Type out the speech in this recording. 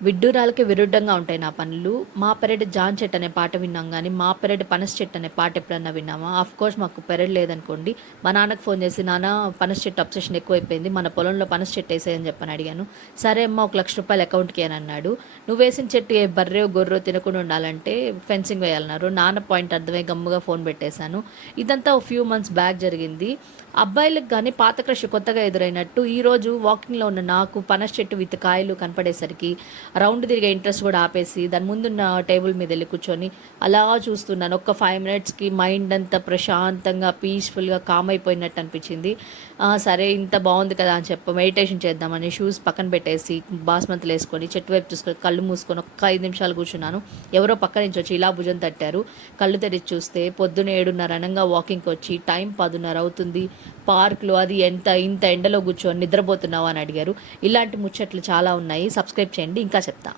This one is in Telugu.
విడ్డూరాలకి విరుద్ధంగా ఉంటాయి నా పనులు. 'మా పెరడు జాన్ చెట్టు' అనే పాట విన్నాం గానీ, 'మా పెరడు పనస చెట్టు' అనే పాట ఎప్పుడన్నా విన్నామా? ఆఫ్‌కోర్స్ మాకు పెరడు లేదనుకోండి. మా నాన్నకి ఫోన్ చేసి, "నాన్న పనస చెట్టు అబ్సెషన్ ఎక్కువైపోయింది. మన పొలంలో పనస చెట్టు ఏసేయ్" అని చెప్పని అడిగాను. "సరే అమ్మ ఒక ₹1,00,000 అకౌంట్‌కి" అని అన్నాడు. "నువ్వేసిన చెట్టు ఏ బర్రెో, గొర్రో తినకుండా ఉండాలంటే ఫెన్సింగ్ వేయాలన్నారు." నాన్న పాయింట్ అర్థమై గమ్ముగా ఫోన్ పెట్టేశాను. ఇదంతా ఓ ఫ్యూ మంత్స్ బ్యాక్ జరిగింది. అబ్బాయిలకు గానీ పాత క్రష్ కొత్తగా ఎదురైనట్టు ఈరోజు వాకింగ్‌లో ఉన్న నాకు పనస చెట్టు విత్ కాయలు కనపడేసరికి రౌండ్ తిరిగే ఇంట్రెస్ట్ కూడా ఆపేసి దాని ముందున్న టేబుల్ మీద వెళ్ళి కూర్చొని అలా చూస్తున్నాను. ఒక్క 5 మినిట్స్‌కి మైండ్ అంతా ప్రశాంతంగా, పీస్‌ఫుల్‌గా, కామ్ అయిపోయినట్టు అనిపించింది. సరే ఇంత బాగుంది కదా అని చెప్పి మెడిటేషన్ చేద్దామని షూస్ పక్కన పెట్టేసి బాస్మతులు వేసుకొని చెట్టు వైపు చూసుకొని కళ్ళు మూసుకొని ఒక్క 5 నిమిషాలు కూర్చున్నాను. ఎవరో పక్క నుంచి వచ్చి ఇలా భుజం తట్టారు. కళ్ళు తెరిచి చూస్తే పొద్దున 7:30 అనంగా వాకింగ్‌కి వచ్చి టైం 10:30 అవుతుంది. పార్క్‌లో అది ఇంత ఎండలో కూర్చొని నిద్రపోతున్నావా అని అడిగారు. ఇలాంటి ముచ్చట్లు చాలా ఉన్నాయి. సబ్స్క్రైబ్ చేయండి. ఇంకా చెప్తా.